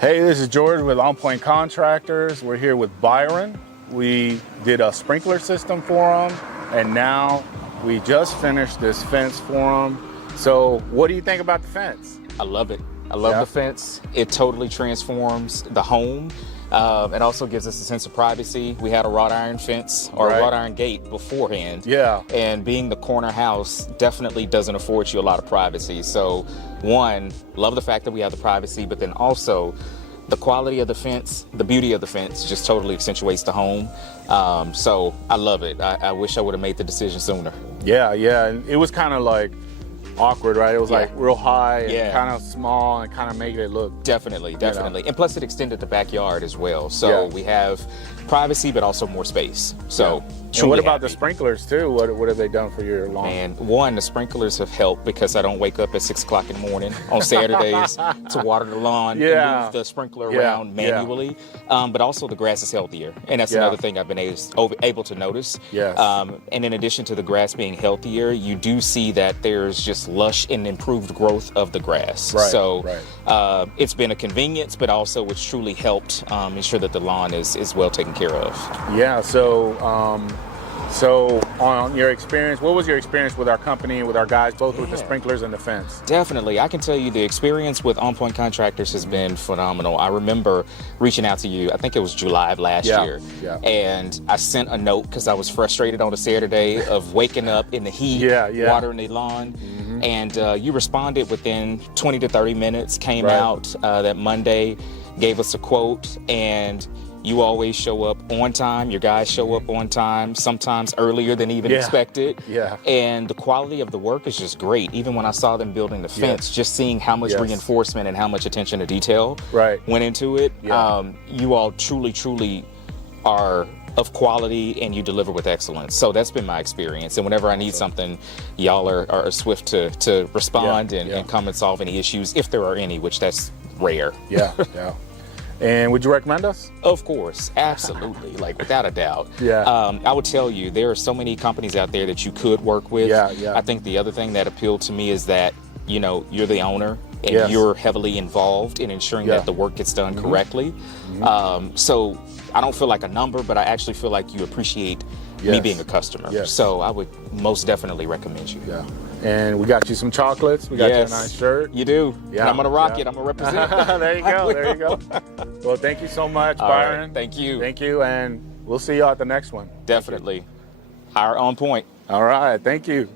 Hey, this is George with On Point Contractors. We're here with Biron. We did a sprinkler system for them, and now we just finished this fence for them. So what do you think about the fence? I love it. I love the fence. It totally transforms the home. It also gives us a sense of privacy. We had a wrought iron fence or a wrought iron gate beforehand. Yeah. And being the corner house definitely doesn't afford you a lot of privacy. So one, love the fact that we have the privacy, but then also the quality of the fence, the beauty of the fence just totally accentuates the home. So I love it. I wish I would have made the decision sooner. Yeah, and it was kind of like awkward, right? It was like real high and kind of small and kind of made it look. Definitely. And plus it extended the backyard as well. So we have privacy, but also more space. So and what about the sprinklers too? What have they done for your lawn? And one, the sprinklers have helped because I don't wake up at 6 o'clock in the morning on Saturdays to water the lawn and move the sprinkler around manually. But also the grass is healthier. And that's another thing I've been able to notice. And in addition to the grass being healthier, you do see that there's just lush and improved growth of the grass. It's been a convenience, but also it's truly helped ensure that the lawn is well taken care of. Yeah, so on your experience, what was your experience with our company, with our guys, both with the sprinklers and the fence? Definitely. I can tell you the experience with On Point Contractors has been phenomenal. I remember reaching out to you, I think it was July of last year, and I sent a note because I was frustrated on a Saturday of waking up in the heat, watering the lawn, and you responded within 20 to 30 minutes, came out that Monday, gave us a quote, and you always show up on time. Your guys show up on time, sometimes earlier than even expected. And the quality of the work is just great. Even when I saw them building the fence, just seeing how much reinforcement and how much attention to detail went into it. You all truly are of quality and you deliver with excellence. So that's been my experience. And whenever I need something, y'all are swift to respond and come and solve any issues, if there are any, which that's rare. And would you recommend us? Of course, absolutely, like without a doubt. I would tell you, there are so many companies out there that you could work with. I think the other thing that appealed to me is that, you know, you're the owner and you're heavily involved in ensuring that the work gets done correctly. So I don't feel like a number, but I actually feel like you appreciate me being a customer. So I would most definitely recommend you. And we got you some chocolates. We got you a nice shirt. You do. And I'm going to rock it. I'm going to represent. There you go. Well, thank you so much, Biron. Right. Thank you. Thank you. And we'll see you at the next one. Definitely. Hire On Point. All right. Thank you.